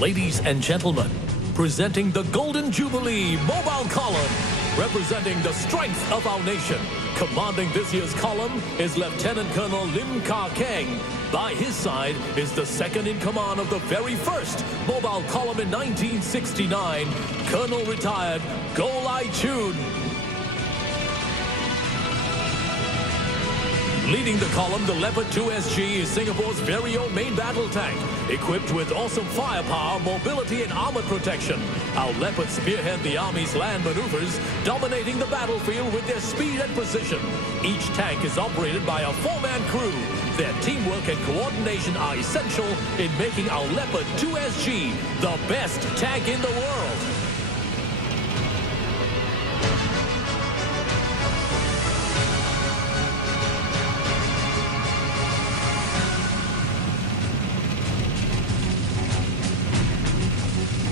Ladies and gentlemen, presenting the Golden Jubilee Mobile Column, representing the strength of our nation. Commanding this year's column is Lieutenant Colonel Lim Kar Keng. By his side is the second in command of the very first Mobile Column in 1969, Colonel Retired Goh Lai Chun. Leading the column, the Leopard 2 SG is Singapore's very own main battle tank, equipped with awesome firepower, mobility and armor protection. Our Leopards spearhead the Army's land maneuvers, dominating the battlefield with their speed and precision. Each tank is operated by a four-man crew. Their teamwork and coordination are essential in making our Leopard 2 SG the best tank in the world.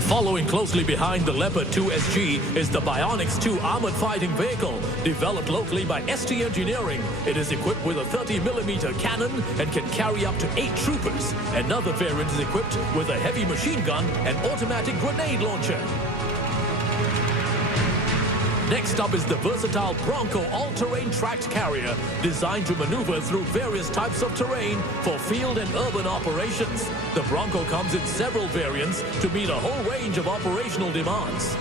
Following closely behind the Leopard 2 SG is the Bionics 2 armored fighting vehicle, developed locally by ST Engineering. It is equipped with a 30mm cannon and can carry up to 8 troopers. Another variant is equipped with a heavy machine gun and automatic grenade launcher. Next up is the versatile Bronco all-terrain tracked carrier, designed to maneuver through various types of terrain for field and urban operations. The Bronco comes in several variants to meet a whole range of operational demands.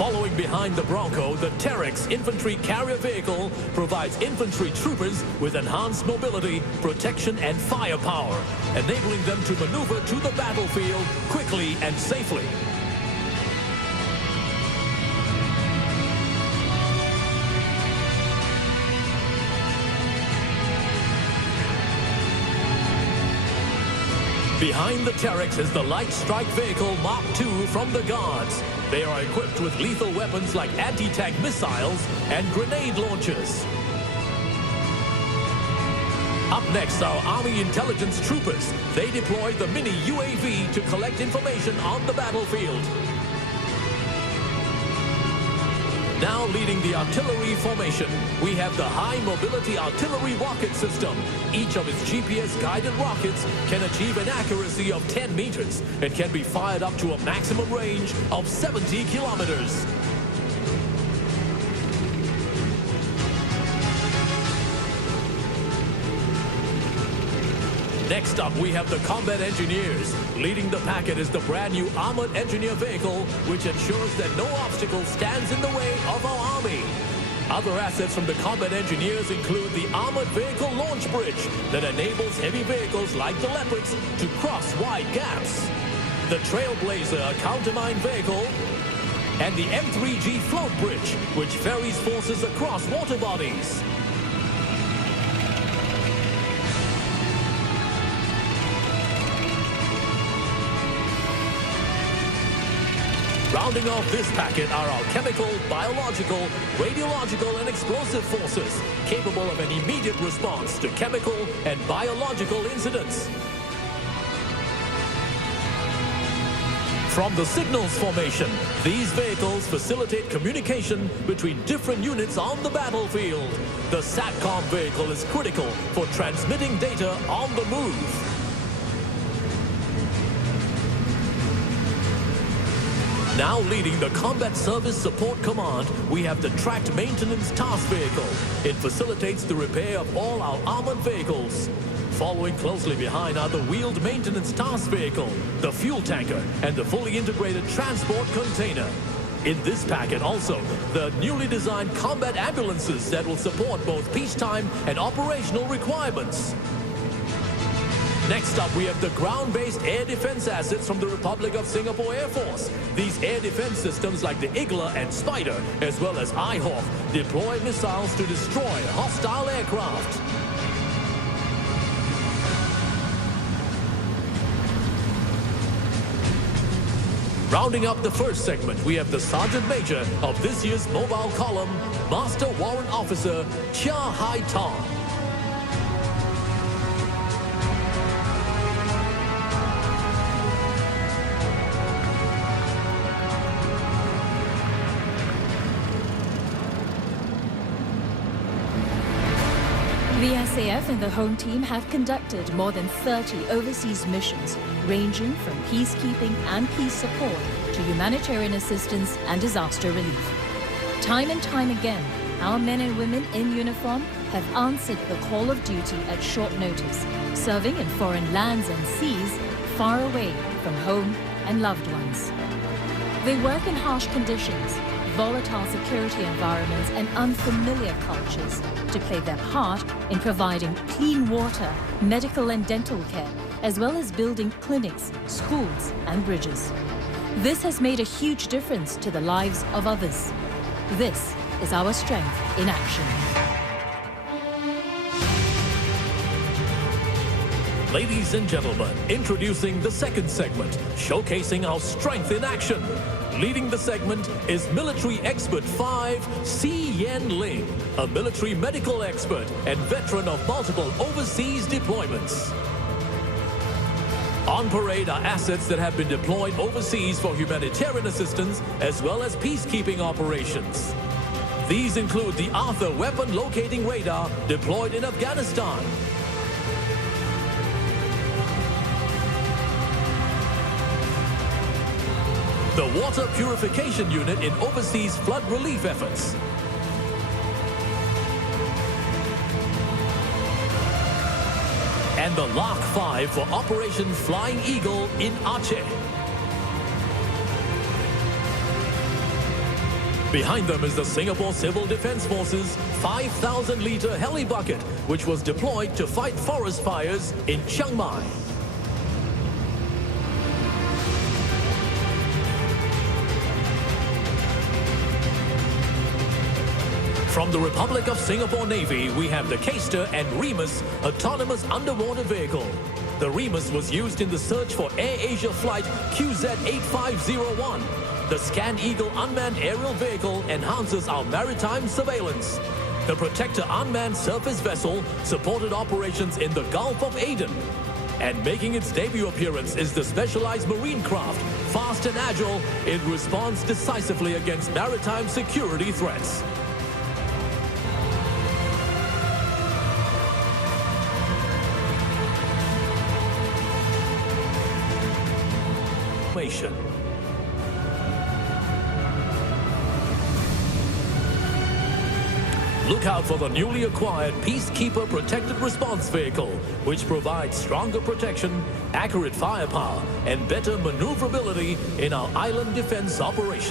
Following behind the Bronco, the Terex infantry carrier vehicle provides infantry troopers with enhanced mobility, protection and firepower, enabling them to maneuver to the battlefield quickly and safely. Behind the Terex is the light strike vehicle Mark II from the Guards. They are equipped with lethal weapons like anti-tank missiles and grenade launchers. Up next are Army intelligence troopers. They deploy the mini UAV to collect information on the battlefield. Now leading the artillery formation, we have the High Mobility Artillery Rocket System. Each of its GPS-guided rockets can achieve an accuracy of 10 meters and can be fired up to a maximum range of 70 kilometers. Next up, we have the Combat Engineers. Leading the packet is the brand new Armored Engineer Vehicle, which ensures that no obstacle stands in the way of our Army. Other assets from the Combat Engineers include the Armored Vehicle Launch Bridge that enables heavy vehicles like the Leopards to cross wide gaps, the Trailblazer countermine vehicle, and the M3G Float Bridge, which ferries forces across water bodies. Rounding off this packet are our chemical, biological, radiological and explosive forces, capable of an immediate response to chemical and biological incidents. From the signals formation, these vehicles facilitate communication between different units on the battlefield. The SATCOM vehicle is critical for transmitting data on the move. Now leading the Combat Service Support Command, we have the Tracked Maintenance Task Vehicle. It facilitates the repair of all our armored vehicles. Following closely behind are the Wheeled Maintenance Task Vehicle, the Fuel Tanker, and the fully integrated Transport Container. In this packet also, the newly designed combat ambulances that will support both peacetime and operational requirements. Next up, we have the ground-based air defense assets from the Republic of Singapore Air Force. These air defense systems like the Igla and Spider, as well as iHawk, deploy missiles to destroy hostile aircraft. Rounding up the first segment, we have the Sergeant Major of this year's Mobile Column, Master Warrant Officer Chia Hai Tong. The SAF and the home team have conducted more than 30 overseas missions, ranging from peacekeeping and peace support to humanitarian assistance and disaster relief. Time and time again, our men and women in uniform have answered the call of duty at short notice, serving in foreign lands and seas, far away from home and loved ones. They work in harsh conditions, volatile security environments and unfamiliar cultures to play their part in providing clean water, medical and dental care, as well as building clinics, schools and bridges. This has made a huge difference to the lives of others. This is our strength in action. Ladies and gentlemen, introducing the second segment, showcasing our strength in action. Leading the segment is Military Expert 5, Si Yen Ling, a military medical expert and veteran of multiple overseas deployments. On parade are assets that have been deployed overseas for humanitarian assistance as well as peacekeeping operations. These include the Arthur weapon locating radar deployed in Afghanistan, the water purification unit in overseas flood relief efforts, and the Lark 5 for Operation Flying Eagle in Aceh. Behind them is the Singapore Civil Defence Force's 5,000-litre heli bucket, which was deployed to fight forest fires in Chiang Mai. From the Republic of Singapore Navy, we have the Castor and Remus autonomous underwater vehicle. The Remus was used in the search for Air Asia flight QZ8501. The Scan Eagle unmanned aerial vehicle enhances our maritime surveillance. The Protector unmanned surface vessel supported operations in the Gulf of Aden. And making its debut appearance is the specialized marine craft, fast and agile. It responds decisively against maritime security threats. Look out for the newly acquired Peacekeeper Protected Response Vehicle, which provides stronger protection, accurate firepower, and better maneuverability in our island defense operations.